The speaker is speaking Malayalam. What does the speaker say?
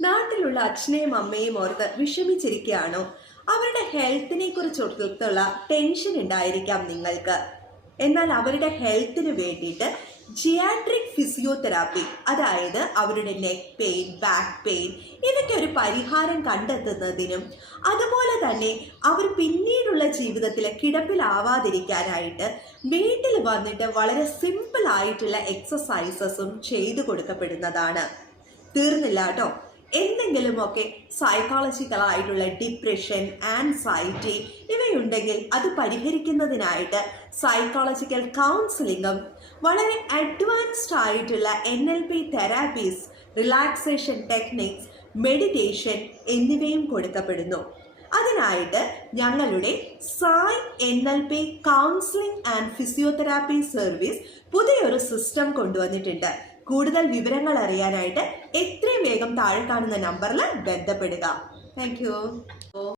നാട്ടിലുള്ള അച്ഛനെയും അമ്മയും ഓർത്ത് വിഷമിച്ചിരിക്കുകയാണോ? അവരുടെ ഹെൽത്തിനെ കുറിച്ചൊട്ടുള്ള ടെൻഷൻ ഉണ്ടായിരിക്കാം നിങ്ങൾക്ക്. എന്നാൽ അവരുടെ ഹെൽത്തിന് വേണ്ടിയിട്ട് ജിയാട്രിക് ഫിസിയോതെറാപ്പി, അതായത് അവരുടെ നെക്ക് പെയിൻ, ബാക്ക് പെയിൻ, ഇതൊക്കെ ഒരു പരിഹാരം കണ്ടെത്തുന്നതിനും അതുപോലെ തന്നെ അവർ പിന്നീടുള്ള ജീവിതത്തിൽ കിടപ്പിലാവാതിരിക്കാനായിട്ട് വീട്ടിൽ വന്നിട്ട് വളരെ സിമ്പിൾ ആയിട്ടുള്ള എക്സസൈസസും ചെയ്തു കൊടുക്കപ്പെടുന്നതാണ്. തീർന്നില്ല കേട്ടോ. എന്തെങ്കിലുമൊക്കെ സൈക്കോളജിക്കലായിട്ടുള്ള ഡിപ്രഷൻ, ആൻസൈറ്റി ഇവയുണ്ടെങ്കിൽ അത് പരിഹരിക്കുന്നതിനായിട്ട് സൈക്കോളജിക്കൽ കൗൺസിലിങ്ങും വളരെ അഡ്വാൻസ്ഡ് ആയിട്ടുള്ള NLP therapies, relaxation techniques, meditation എന്നിവയും കൊടുക്കപ്പെടുന്നു. അതിനായിട്ട് ഞങ്ങളുടെ Sai NLP counselling and physiotherapy service പുതിയൊരു സിസ്റ്റം കൊണ്ടുവന്നിട്ടുണ്ട്. കൂടുതൽ വിവരങ്ങൾ അറിയാനായിട്ട് എത്രയും വേഗം താഴെ കാണുന്ന നമ്പറിൽ ബന്ധപ്പെടുക. Thank you.